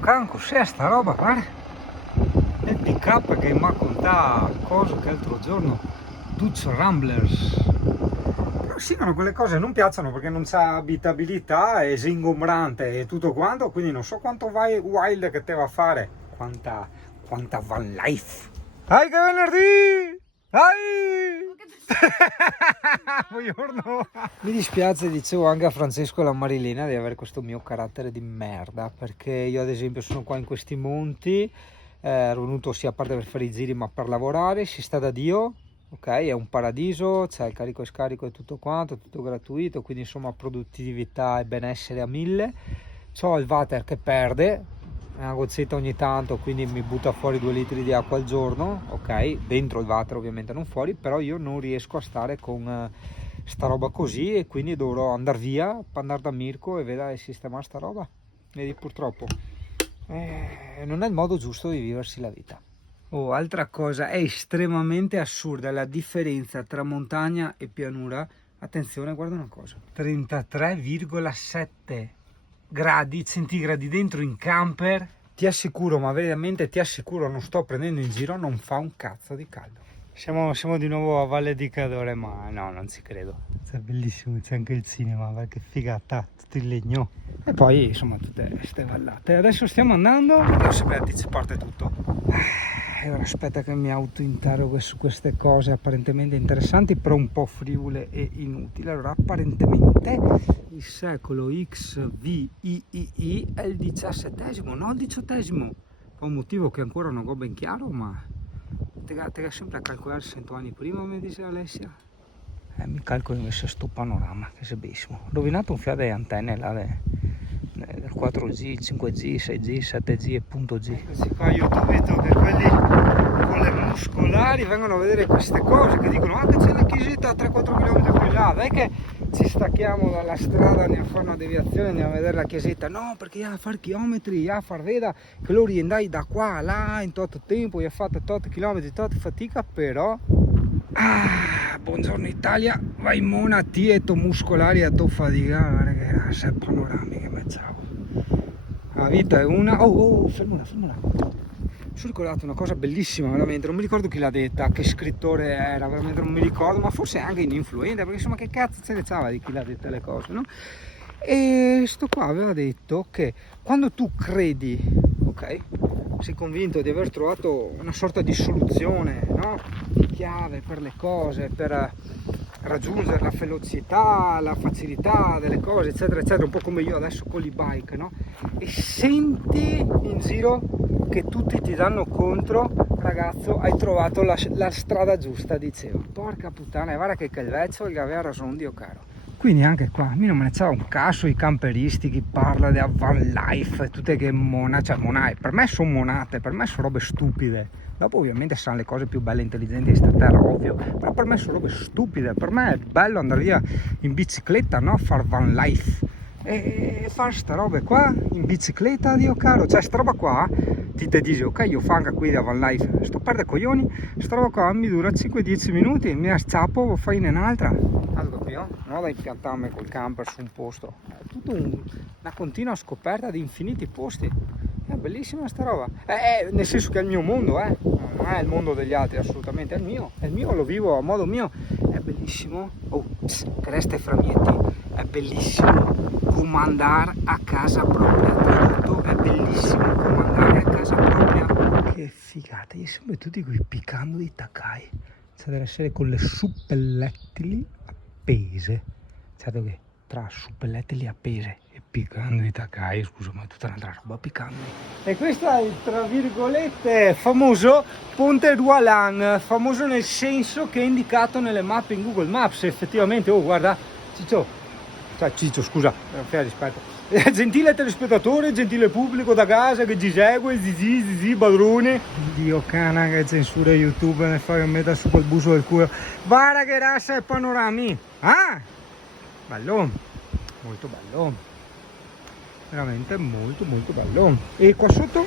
canco, c'è sta roba, guarda. Il pick up che mi ha contato cosa che l'altro giorno, Dutch Ramblers. Però sì, quelle cose non piacciono perché non c'ha abitabilità, è ingombrante e tutto quanto, quindi non so quanto vai wild che te va a fare. Quanta van life. Dai che venerdì! Dai! Buongiorno. Mi dispiace, dicevo anche a Francesco e alla Marilena, di avere questo mio carattere di merda, perché io ad esempio sono qua in questi monti, ero venuto sia a parte per fare i giri ma per lavorare, si sta da Dio, ok, è un paradiso, c'è il carico e scarico e tutto quanto, tutto gratuito, quindi insomma produttività e benessere a 1000. C'ho il water che perde una gozzetta ogni tanto, quindi mi butta fuori 2 litri di acqua al giorno, ok, dentro il water ovviamente, non fuori, però io non riesco a stare con sta roba così e quindi dovrò andare via, andare da Mirko e vedere sistemare sta roba. Vedi, purtroppo non è il modo giusto di viversi la vita. Oh, altra cosa, è estremamente assurda la differenza tra montagna e pianura. Attenzione, guarda una cosa, 33,7 gradi centigradi dentro in camper, ti assicuro, ma veramente ti assicuro, non sto prendendo in giro, non fa un cazzo di caldo. Siamo di nuovo a Valle di Cadore, ma no, non ci credo. È bellissimo, c'è anche il cinema, che figata, tutto in legno. E poi, insomma, tutte ste vallate. Adesso stiamo andando, devo sapere anticipare tutto. E ora aspetta che mi autointerrogo su queste cose apparentemente interessanti, però un po' frivole e inutili. Allora, apparentemente il secolo XVIII è il 17esimo, non il 18esimo. Per un motivo che ancora non ho ben chiaro, ma te sempre a calcolare 100 anni prima, mi dice Alessia. Mi calcolo invece sto panorama, che è bellissimo. Ho rovinato un fiato di antenne là del 4G, 5G, 6G, 7G e punto G. Eccoci qua, io dubito che quelli con le muscolari vengono a vedere queste cose, che dicono che c'è una chiesetta a 3-4 km qui là, dai che ci stacchiamo dalla strada, andiamo a fare una deviazione, andiamo a vedere la chiesetta. No, perché a fare chilometri, a far vedere che lo riendai da qua a là in tot tempo, ha fatto tot chilometri, tot fatica, però buongiorno Italia, vai mona tieto muscolari a to fatica, guarda che rasa panoramica, ciao. La vita è una... fermala. Mi sono ricordato una cosa bellissima, veramente, non mi ricordo chi l'ha detta, che scrittore era, veramente non mi ricordo, ma forse anche in influenza, perché insomma che cazzo se ne sa di chi l'ha detta le cose, no? E sto qua aveva detto che quando tu credi, ok, sei convinto di aver trovato una sorta di soluzione, no? Di chiave per le cose, per raggiungere la velocità, la facilità delle cose, eccetera, eccetera, un po' come io adesso con l'e-bike, no? E senti in giro che tutti ti danno contro, ragazzo, hai trovato la strada giusta, diceva. Porca puttana, guarda che il vecchio che aveva ragione, Dio caro. Quindi anche qua, a me non me ne c'è un caso i camperisti, chi parla della van life, tutte che monate, per me sono monate, per me sono robe stupide. Dopo ovviamente sanno le cose più belle e intelligenti di sta terra, ovvio, però per me sono robe stupide, per me è bello andare via in bicicletta, no? Far van life e fare sta roba qua in bicicletta, Dio caro, cioè sta roba qua ti dici ok, io fanno qui da van life, sto perdendo coglioni, sta roba qua mi dura 5-10 minuti, mi scappo, fai in un'altra, non ho da impiantarmi col camper su un posto, è tutta una continua scoperta di infiniti posti. È bellissima sta roba, nel senso che è il mio mondo, non è il mondo degli altri, assolutamente, è il mio, lo vivo a modo mio, è bellissimo, che resta Framietti, è bellissimo comandare a casa propria, tradotto, è bellissimo comandare a casa propria. Che figata, io sembra tutti qui piccando di Takai, cioè deve essere con le suppellettili appese, certo che tra suppellettili appese e piccando di Takai, scusa, ma è tutta un'altra roba piccando. E questo è il, tra virgolette, famoso Ponte Doualan, famoso nel senso che è indicato nelle mappe in Google Maps, effettivamente. Oh, guarda, Ciccio, scusa, per rispetto. Gentile telespettatore, gentile pubblico da casa che ci segue, zizi, padrone. Dio cana che censura YouTube, ne fa che metta su quel buso del culo. Guarda che rassa e panorami. Bello, molto bello. Veramente molto bello. E qua sotto?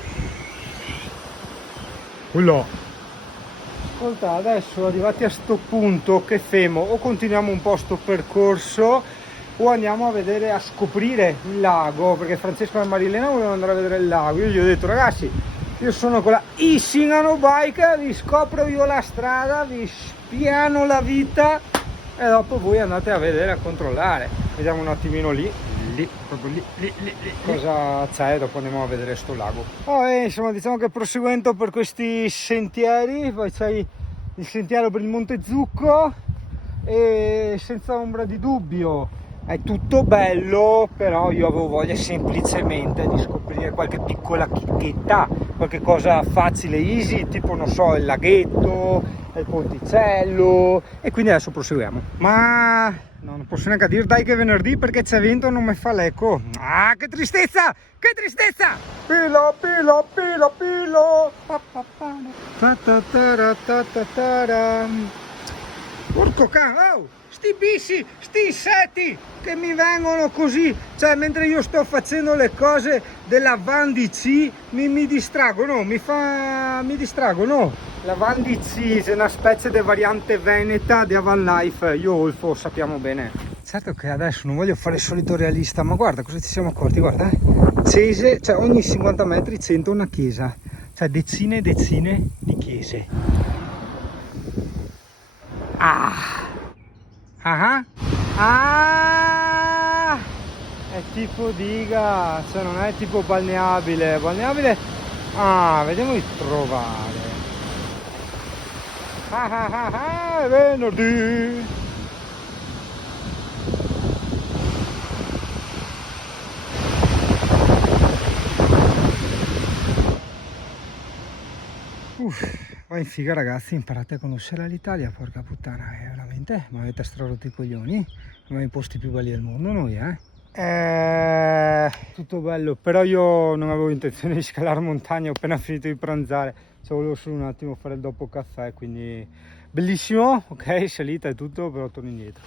Quello. Ascolta, adesso arrivati a sto punto che femo, o continuiamo un po' sto percorso o andiamo a vedere, a scoprire il lago, perché Francesco e Marilena volevano andare a vedere il lago. Io gli ho detto: ragazzi, io sono con la Isingano Bike, vi scopro io la strada, vi spiano la vita e dopo voi andate a vedere, a controllare. Vediamo un attimino lì, proprio lì, cosa c'è, dopo andiamo a vedere sto lago. Insomma, diciamo che proseguendo per questi sentieri, poi c'è il sentiero per il Monte Zucco e senza ombra di dubbio è tutto bello, però io avevo voglia semplicemente di scoprire qualche piccola chicchetta, qualche cosa facile, easy, tipo non so, il laghetto, il ponticello, e quindi adesso proseguiamo. Ma no, non posso neanche dire dai che è venerdì perché c'è vento, non mi fa l'eco. Ah, che tristezza! Che tristezza! Pilo, pilo, pilo, pilo. Porco cane, oh, sti bissi, sti insetti che mi vengono così, cioè mentre io sto facendo le cose della Van DC mi distraggono, mi distraggono. La Van DC è una specie di variante veneta di Van Life, io Olfo sappiamo bene. Certo che adesso non voglio fare il solito realista, ma guarda cosa ci siamo accorti, guarda, Cese, cioè ogni 50 metri 100 una chiesa, cioè decine e decine di chiese. È tipo diga, cioè non è tipo balneabile, vediamo di trovare. È venerdì. Va in figa ragazzi, imparate a conoscere l'Italia, porca puttana, veramente, mi avete strarotto i coglioni, siamo i posti più belli del mondo noi, tutto bello, però io non avevo intenzione di scalare montagna, ho appena finito di pranzare, cioè volevo solo un attimo fare il dopo caffè, quindi bellissimo, ok, salita e tutto, però torno indietro.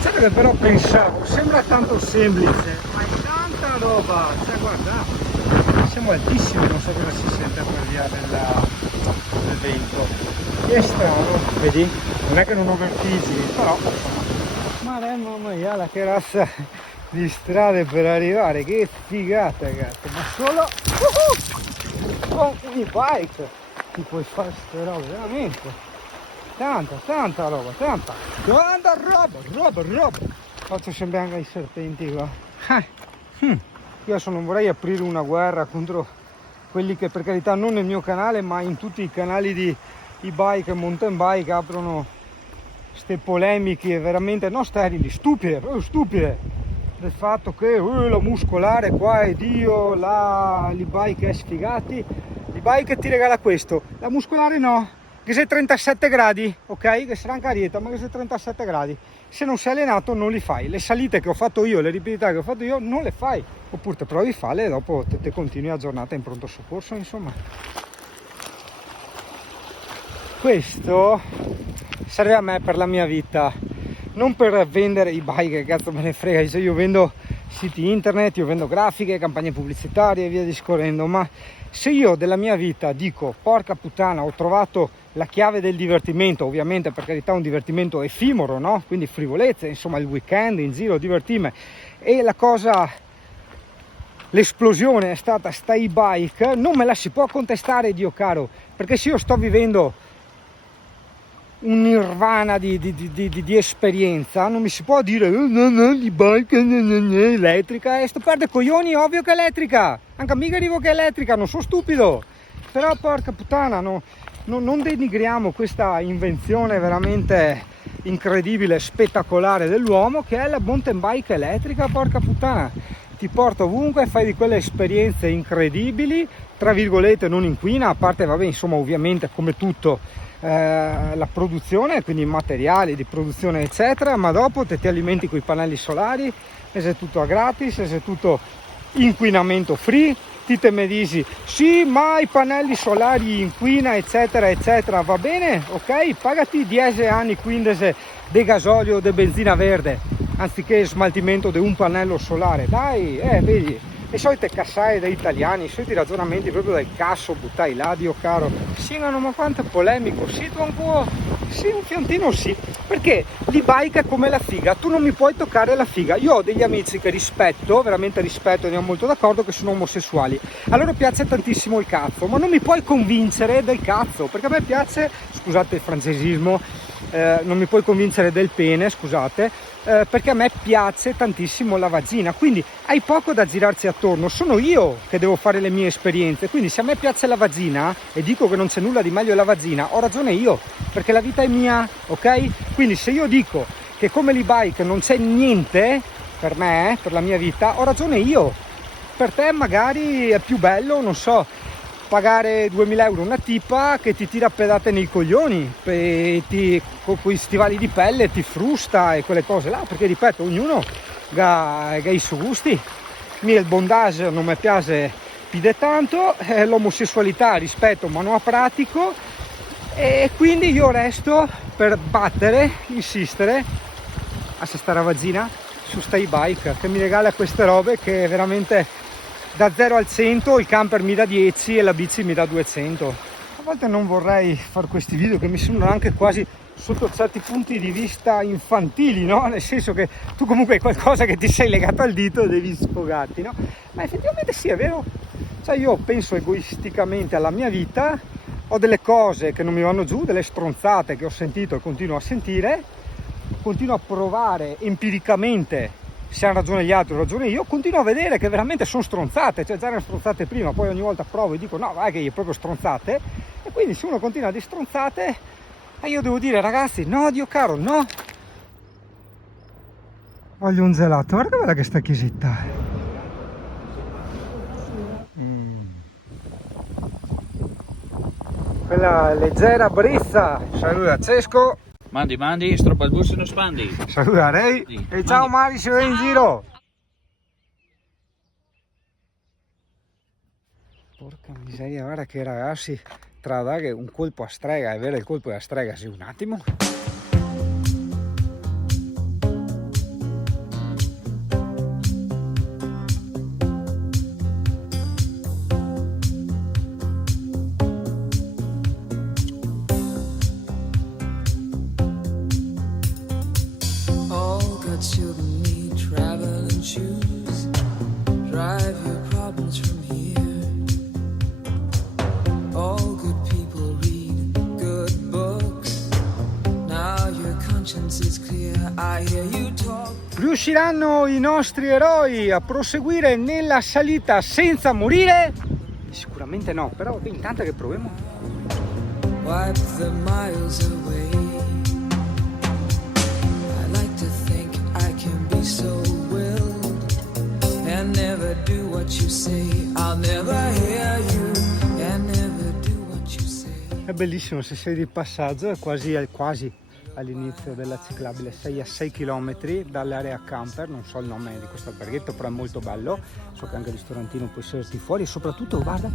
Sai che però pensavo, sembra tanto semplice, ma è tanta roba, cioè guarda. Siamo altissimi, non so cosa si sente per via del vento. È strano, vedi? Non è che non ho vertigini, però mamma mia, la che razza di strade per arrivare, che figata ragazzi, ma solo con un e-bike ti puoi fare queste robe, veramente tanta roba, tanta roba. Faccio sempre anche i serpenti qua. Io adesso non vorrei aprire una guerra contro quelli che, per carità, non nel mio canale ma in tutti i canali di e-bike e mountain bike aprono ste polemiche veramente non sterili, stupide del fatto che la muscolare qua è Dio, l'e-bike è sfigati. L'e-bike ti regala questo, la muscolare no, che sei 37 gradi, ok? Che sarà anche arieta, ma che sei 37 gradi. Se non sei allenato non li fai, le salite che ho fatto io, le ripetite che ho fatto io non le fai, oppure te provi a farle e dopo te continui la giornata in pronto soccorso, insomma. Questo serve a me per la mia vita, non per vendere i bike, che cazzo me ne frega, cioè io vendo siti internet, io vendo grafiche, campagne pubblicitarie e via discorrendo, ma se io della mia vita dico porca puttana ho trovato la chiave del divertimento, ovviamente per carità un divertimento effimero, no? Quindi frivolezza, insomma il weekend in giro, divertirmi, e la cosa, l'esplosione è stata sta e-bike, non me la si può contestare, Dio caro, perché se io sto vivendo un nirvana di esperienza, non mi si può dire no, l'e-bike elettrica, sto perde coglioni, ovvio che è elettrica, anche mica dico che è elettrica, non sono stupido, però porca puttana, no, non denigriamo questa invenzione veramente incredibile, spettacolare dell'uomo che è la mountain bike elettrica, porca puttana, ti porta ovunque, fai di quelle esperienze incredibili, tra virgolette non inquina, a parte vabbè insomma ovviamente come tutto la produzione, quindi materiali di produzione eccetera, ma dopo ti alimenti con i pannelli solari e sei tutto a gratis, e sei tutto inquinamento free. Te mi dici sì ma i pannelli solari inquina eccetera eccetera, va bene, ok, pagati 10 anni 15 di gasolio o di benzina verde anziché smaltimento di un pannello solare, dai, vedi, le solite cassate da italiani, i soliti ragionamenti proprio del cazzo, buttai là, Dio caro, siano, ma quanto polemico, sì, tu un po', sì, un fiantino sì, perché l'e-bike è come la figa, tu non mi puoi toccare la figa. Io ho degli amici che rispetto, veramente rispetto, andiamo molto d'accordo, che sono omosessuali, a loro piace tantissimo il cazzo, ma non mi puoi convincere del cazzo, perché a me piace, scusate il francesismo, non mi puoi convincere del pene, scusate, perché a me piace tantissimo la vagina, quindi hai poco da girarci attorno, sono io che devo fare le mie esperienze, quindi se a me piace la vagina e dico che non c'è nulla di meglio la vagina, ho ragione io, perché la vita è mia, ok? Quindi se io dico che come l'e-bike non c'è niente per me, per la mia vita, ho ragione io, per te magari è più bello, non so, pagare 2000 euro una tipa che ti tira pedate nei coglioni con quei stivali di pelle ti frusta e quelle cose là, perché ripeto, ognuno ha i suoi gusti. Il bondage non mi piace più di tanto, l'omosessualità rispetto ma non a pratico, e quindi io resto per battere, insistere a stare a vagina su sta e-bike che mi regala queste robe che veramente da 0 al 100 il camper mi dà 10 e la bici mi dà 200. A volte non vorrei fare questi video che mi sembrano anche quasi sotto certi punti di vista infantili, no? Nel senso che tu comunque hai qualcosa che ti sei legato al dito e devi sfogarti, no? Ma effettivamente sì, è vero. Cioè io penso egoisticamente alla mia vita, ho delle cose che non mi vanno giù, delle stronzate che ho sentito e continuo a sentire, continuo a provare empiricamente se hanno ragione gli altri o ragione io, continuo a vedere che veramente sono stronzate, cioè già erano stronzate prima, poi ogni volta provo e dico no, vai che è proprio stronzate, e quindi se uno continua di stronzate, io devo dire ragazzi, no Dio caro, no, voglio un gelato, guarda che bella che sta chiesetta. Quella leggera brezza, saluta Cesco. Mandi, stroppa il bus e non spandi. Saluta Ray Sì. e ciao Mari, se vai in giro. Porca miseria, guarda che ragazzi, tra dare un colpo a strega e avere il colpo a strega, sì, un attimo. Children need traveling shoes. Drive your problems from here. All good people read good books. Now your conscience is clear. I hear you talk. Riusciranno i nostri eroi a proseguire nella salita senza morire? Sicuramente no, però vabbè, intanto che proviamo. Wipe the miles away. So willed and never do what you say. I'll never hear you and never do what you say. È bellissimo, se sei di passaggio è quasi all'inizio della ciclabile, sei a 6 km dall'area camper, non so il nome di questo alberghetto, però è molto bello, so che anche il ristorantino puoi sederti fuori e soprattutto guarda,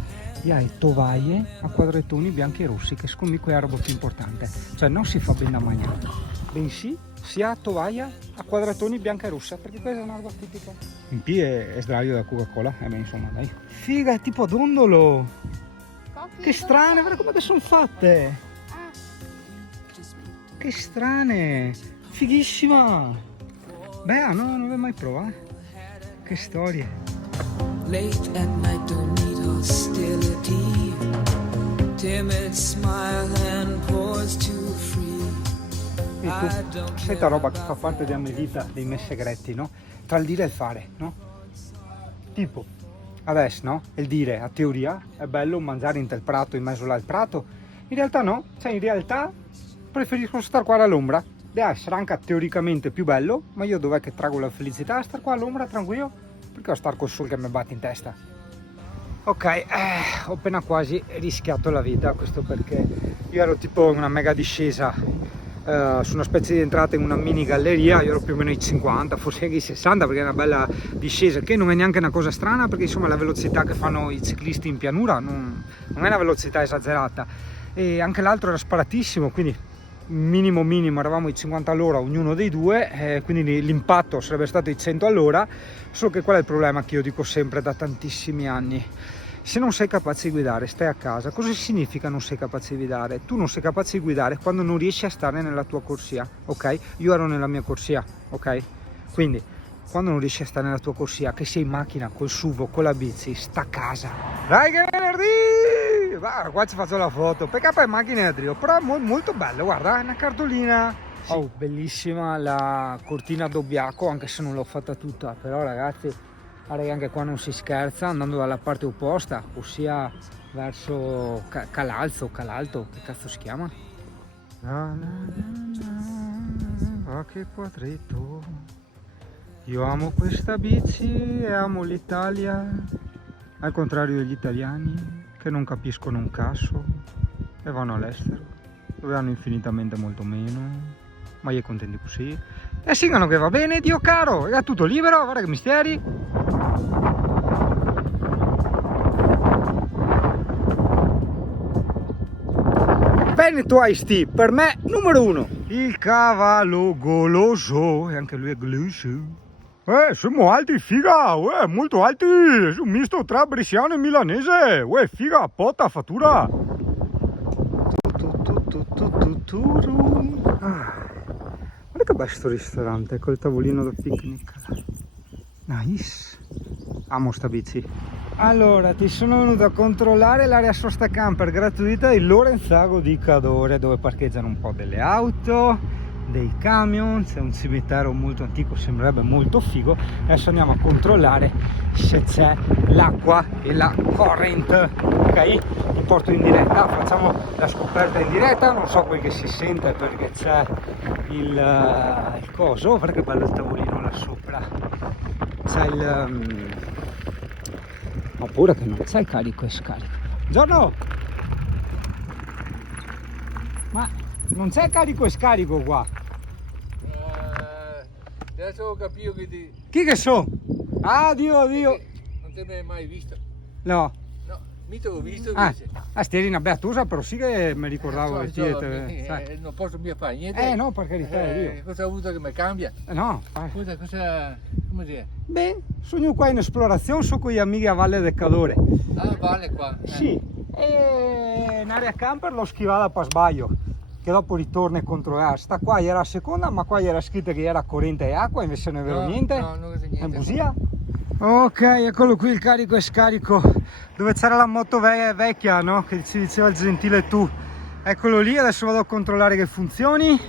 hai tovaie a quadrettoni bianchi e rossi, che secondo me qui è la roba più importante, cioè non si fa bene da mangiare, bensì si ha tovaia a quadratoni bianca e rossa, perché questa è una roba tipica. In più è sdraio da Coca-Cola, beh insomma dai. Figa, è tipo dondolo! Che strane, guarda come sono fatte! Che strane! Fighissima! Beh, no, non l'ho mai provata. Che storie! Late at night don't need hostility. Timid smile and pause to free. Questa roba che fa parte della mia vita, dei miei segreti, no? Tra il dire e il fare, no? Tipo, adesso, no? Il dire, a teoria, è bello mangiare in tel prato, in mezzo al prato. In realtà no, cioè in realtà preferisco stare qua all'ombra. Deve essere anche teoricamente più bello, ma io dov'è che trago la felicità? Star qua all'ombra, tranquillo, perché ho star col sole che mi batte in testa. Ok, ho appena quasi rischiato la vita, questo perché io ero tipo in una mega discesa. Su una specie di entrata in una mini galleria, io ero più o meno ai 50, forse anche ai 60, perché è una bella discesa, che non è neanche una cosa strana, perché insomma la velocità che fanno i ciclisti in pianura non è una velocità esagerata, e anche l'altro era sparatissimo, quindi minimo eravamo i 50 all'ora ognuno dei due, quindi l'impatto sarebbe stato i 100 all'ora, solo che qual è il problema che io dico sempre da tantissimi anni? Se non sei capace di guidare, stai a casa. Cosa significa non sei capace di guidare? Tu non sei capace di guidare quando non riesci a stare nella tua corsia, ok? Io ero nella mia corsia, ok? Quindi, quando non riesci a stare nella tua corsia, che sei in macchina, col SUV, con la bici, sta a casa. Dai che è venerdì! Va, qua ci faccio la foto. PK in macchina di Drio, però molto bello, guarda, è una cartolina. Oh, bellissima la cortina Dobbiaco, anche se non l'ho fatta tutta, però ragazzi, guarda che anche qua non si scherza, andando dalla parte opposta, ossia verso Calalzo, Calalto, che cazzo si chiama? Ah, che quadretto. Io amo questa bici e amo l'Italia, al contrario degli italiani che non capiscono un cazzo e vanno all'estero, dove hanno infinitamente molto meno, ma io contenti così. E singano che va bene, Dio caro, è tutto libero, guarda che misteri. Veneto Ice Tea, per me numero 1. Il cavallo goloso, e anche lui è goloso. Siamo alti, figa, molto alti, è un misto tra bresciano e milanese, figa, potta, fattura. Guarda che bello sto ristorante, col tavolino da picnic. Nice. Amo sta bici. Allora, ti sono venuto a controllare l'area sosta camper gratuita di Lorenzago di Cadore, dove parcheggiano un po' delle auto, dei camion, c'è un cimitero molto antico, sembrerebbe molto figo. Adesso andiamo a controllare se c'è l'acqua e la current, ok? Ti porto in diretta, facciamo la scoperta in diretta, non so quel che si sente perché c'è il coso, guarda che bello il tavolino là sopra, c'è il... ho paura che non c'è il carico e scarico. Buongiorno! Ma non c'è carico e scarico qua? Adesso ho capito che ti... Chi che sono? Ah, Dio! Non ti hai mai visto? No. No, mi ti ho visto Ah, invece. steri una beatusa, però sì che mi ricordavo che siete... sai. Non posso mica fare niente. No, per carità, io. Cosa ho avuto che mi cambia? No, Cosa... come dire? beh, sono qua in esplorazione, sono con gli amici a Valle del Cadore. Ah, vale qua. Sì, e in area camper l'ho schivata per sbaglio, che dopo ritorna e controllare. Sta qua era la seconda, ma qua era scritto che era corrente e acqua, invece non è vero niente. No, non è niente. È bugia. Ok, eccolo qui il carico e scarico, dove c'era la moto vecchia, no? Che ci diceva il gentile tu. Eccolo lì, adesso vado a controllare che funzioni.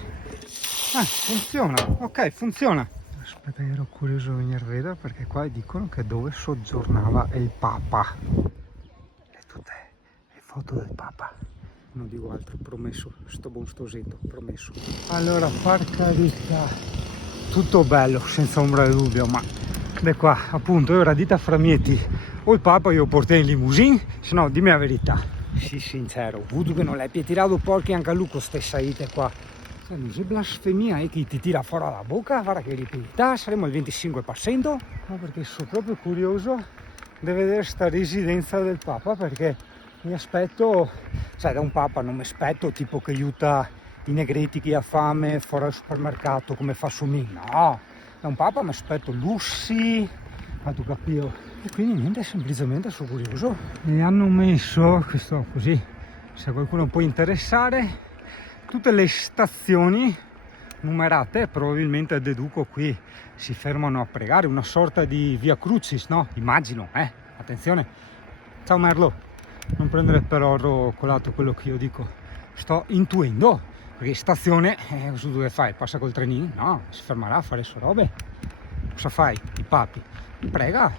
Funziona, ok, funziona. Aspetta, ero curioso di venire a vedere perché qua dicono che dove soggiornava il Papa. E tutte le foto del Papa. Non dico altro, promesso, sto buon sto zitto, promesso. Allora, porca vita, tutto bello, senza ombra di dubbio, ma da qua, appunto, ora dite a Framietti, o il Papa io portai in limousine, se no, dimmi la verità. Sì, sincero, vudo che non l'hai tirato porchi anche a Luco stessa ite qua. Non c'è blasfemia che ti tira fuori dalla bocca, guarda che ripetita, saremo al 25%. No, perché sono proprio curioso di vedere sta residenza del Papa, perché mi aspetto, sai, da un Papa non mi aspetto tipo che aiuta i negreti che ha fame fuori al supermercato come fa su me, no, da un Papa mi aspetto lussi, ma tu capito, e quindi niente, semplicemente sono curioso. E hanno messo, questo così, se qualcuno può interessare, tutte le stazioni numerate, probabilmente deduco qui si fermano a pregare, una sorta di via crucis, no? Immagino, attenzione, ciao Merlo, non prendere per oro colato quello che io dico, sto intuendo, perché stazione, cosa dove fai? Passa col trenino? No, si fermerà a fare le sue robe, cosa fai? I papi, prega,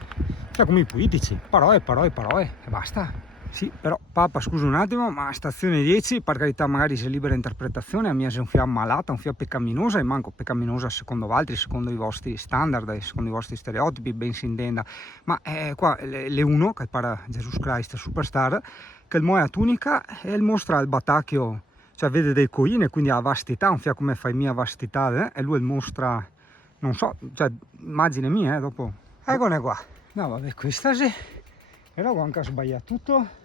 cioè come i politici, parole e basta. Sì, però Papa, scusa un attimo, ma stazione 10, per carità magari c'è libera interpretazione, a mia è un fia malata, un fia peccaminosa, e manco peccaminosa secondo altri, secondo i vostri standard, secondo i vostri stereotipi, ben si intenda, ma qua le uno, che para Gesù Cristo Superstar, che il moe tunica e il mostra il batacchio, cioè vede dei coine, quindi ha vastità, un fia come fai mia vastità, e lui il mostra, non so, cioè immagine mia, dopo, eccone qua, no vabbè, questa sì, però anche ha sbagliato tutto.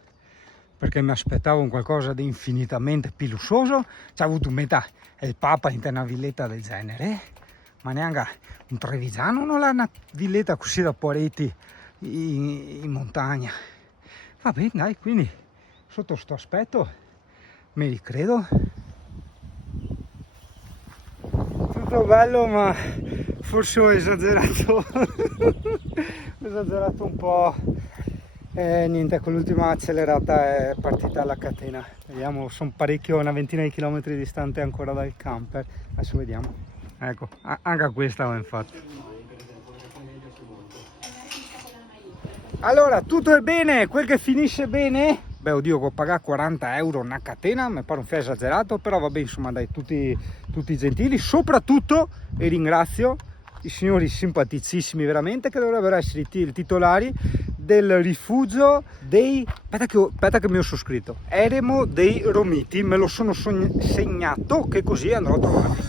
perché mi aspettavo un qualcosa di infinitamente più lussuoso. Ci ha avuto un metà il Papa in una villetta del genere, ma neanche un trevigiano non ha una villetta così da poretti in montagna. Va bene, dai, quindi sotto sto aspetto me li credo. Tutto bello, ma forse ho esagerato. Ho esagerato un po'. Niente, con l'ultima accelerata è partita la catena. Vediamo, sono parecchio, una ventina di chilometri distante ancora dal camper. Adesso vediamo. Ecco, anche questa va infatti. Allora, tutto è bene, quel che finisce bene. Beh, oddio, ho pagato 40 euro una catena, mi pare un po' esagerato, però vabbè, insomma, dai, tutti gentili. Soprattutto, e ringrazio i signori simpaticissimi veramente, che dovrebbero essere i titolari del rifugio dei... Aspetta che mi ho sottoscritto. Eremo dei Romiti, me lo sono segnato, che così andrò a trovarli.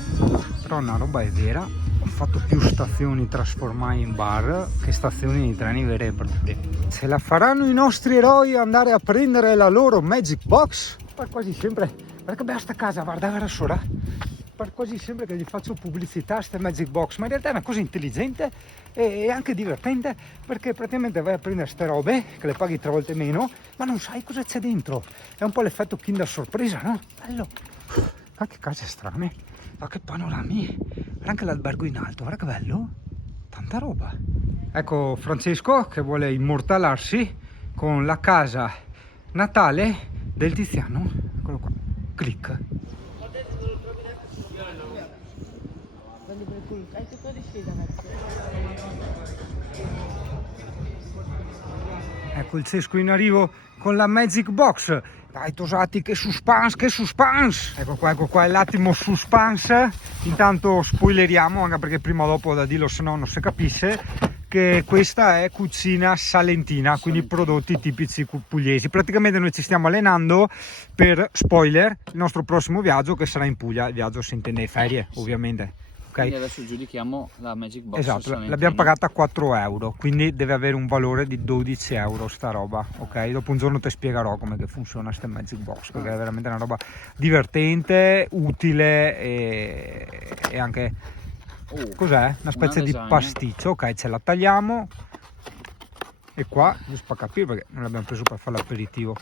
Però una roba è vera. Ho fatto più stazioni trasformate in bar che stazioni di treni vere e proprie. Se la faranno i nostri eroi andare a prendere la loro Magic Box? Per quasi sempre, perché bella sta casa, guarda sopra. Per quasi sempre che gli faccio pubblicità a ste Magic Box, ma in realtà è una cosa intelligente e anche divertente, perché praticamente vai a prendere ste robe che le paghi 3 volte meno, ma non sai cosa c'è dentro. È un po' l'effetto Kinder sorpresa, no? Bello. Ma che case strane. Ma che panorami, guarda anche l'albergo in alto, guarda che bello, tanta roba. Ecco Francesco che vuole immortalarsi con la casa natale del Tiziano, eccolo qua, clic. Ecco il Cesco in arrivo con la Magic Box. Dai Tosati, che suspense, che suspense! Ecco qua, è l'attimo suspense. Intanto spoileriamo, anche perché prima o dopo da dirlo, se no non si capisce, che questa è cucina salentina, quindi prodotti tipici pugliesi. Praticamente noi ci stiamo allenando per, spoiler, il nostro prossimo viaggio, che sarà in Puglia. Il viaggio si intende ferie, ovviamente. Okay. Quindi adesso giudichiamo la Magic Box. Esatto, l'abbiamo pagata 4 euro, quindi deve avere un valore di 12 euro sta roba, ok? Dopo un giorno ti spiegherò come che funziona sta Magic Box, perché è veramente una roba divertente, utile e anche... cos'è? Una specie di pasticcio, ok? Ce la tagliamo e qua, giusto per capire, perché non l'abbiamo preso per fare l'aperitivo.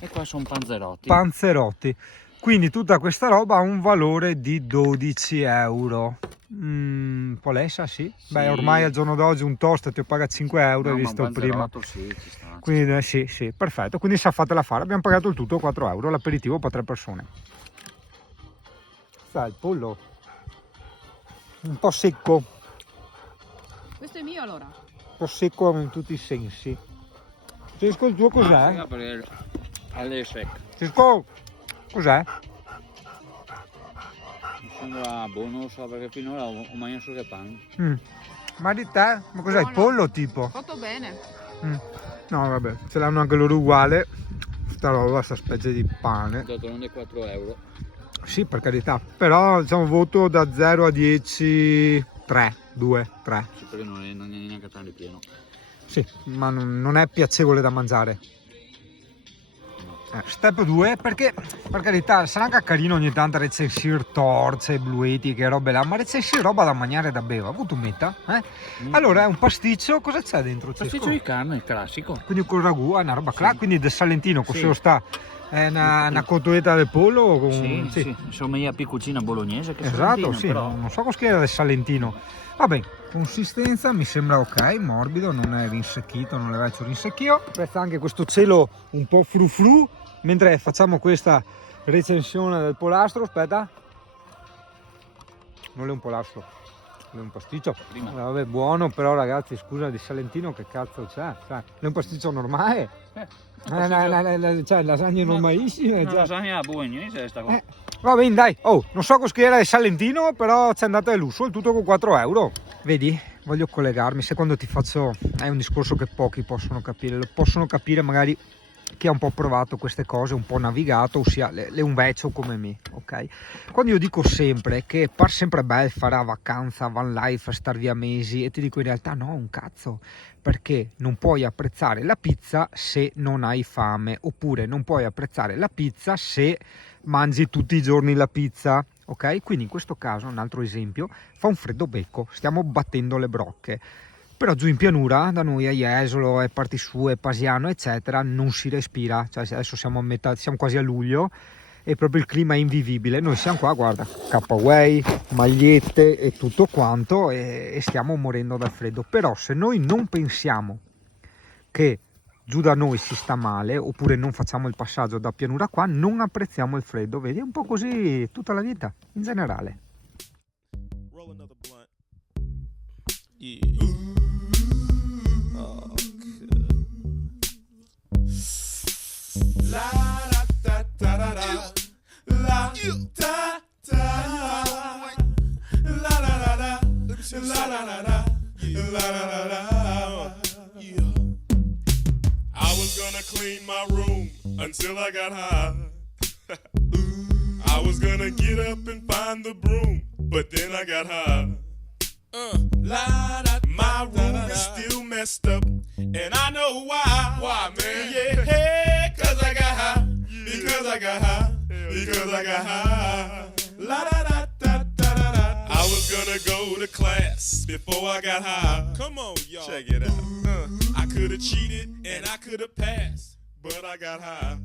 E qua sono panzerotti. Panzerotti. Quindi tutta questa roba ha un valore di 12 euro. Un po' lessa, sì. Beh, ormai al giorno d'oggi un toast ti paga 5 euro, hai visto prima. Sì, ci sta. Quindi sì, perfetto. Quindi sa fatela fare. Abbiamo pagato il tutto 4 euro, l'aperitivo per 3 persone. Sta il pollo. Un po' secco. Questo è mio allora? Un po' secco in tutti i sensi. Cesco, il tuo cos'è? Alle secche. Cesco, cos'è? Mi sembra buono, non lo so, perché finora ho mangiato solo che pane. Ma di te? Ma cos'è? Il pollo tipo? Fatto bene. No vabbè, ce l'hanno anche loro uguale. Sta roba, sta specie di pane. D'altronde 4 euro. Sì, per carità. Però diciamo voto da 0 a 10, 3, 2, 3. Sì, perché non è neanche tanto pieno. Sì, ma non è piacevole da mangiare. Step 2, perché per carità sarà anche carino ogni tanto recensire torce, blueti, che robe là, ma recensire roba da mangiare e da bere, ha avuto meta? Allora è un pasticcio, cosa c'è dentro? Pasticcio di carne, classico. Quindi col ragù, è una roba classica, quindi del salentino, Sì. cosa sta? È una cotoletta del pollo con... Sì. Insomma, io più cucina bolognese che Esatto, salentina, sì, però... non so cosa era del salentino. Vabbè, consistenza mi sembra ok, morbido, non è rinsecchito, non le faccio rinsecchio. Aspetta anche questo cielo un po' frufru, mentre facciamo questa recensione del polastro, aspetta. Non è un polastro, è un pasticcio. Prima. Vabbè, buono, però ragazzi, scusa, di salentino che cazzo c'è? Cioè, è un pasticcio normale. Cioè, lasagne normalissime. Una lasagna bolognese sta qua. Va bene, dai, non so cosa era il salentino, però c'è andata di lusso, il tutto con 4 euro. Vedi, voglio collegarmi, se quando ti faccio, è un discorso che pochi possono capire, lo possono capire magari chi ha un po' provato queste cose, un po' navigato, ossia le un vecchio come me, ok? Quando io dico sempre che par sempre bello fare la vacanza, van life, star via mesi, e ti dico in realtà no, un cazzo, perché non puoi apprezzare la pizza se non hai fame, oppure non puoi apprezzare la pizza se mangi tutti i giorni la pizza, ok? Quindi in questo caso, un altro esempio, fa un freddo becco, stiamo battendo le brocche. Però giù in pianura, da noi a Jesolo, e parti su, e Pasiano, eccetera, non si respira. Cioè adesso siamo a metà, siamo quasi a luglio e proprio il clima è invivibile. Noi siamo qua, guarda, K-Way, magliette e tutto quanto e stiamo morendo dal freddo. Però se noi non pensiamo che giù da noi si sta male, oppure non facciamo il passaggio da pianura qua, non apprezziamo il freddo. Vedi, è un po' così tutta la vita, in generale. Roll another blunt. Yeah. La da da da da da. La da da. La da da da. La da da da. La da da da. Yeah. I was gonna clean my room until I got high. I was gonna get up and find the broom, but then I got high. My room is still messed up, and I know why. Why, man? Yeah, cause I got high. Because I got high. Because I got high. La da da da da da da. I was gonna go to class before I got high. Come on, y'all. Check it out. I could have cheated and I could have passed, but I got high.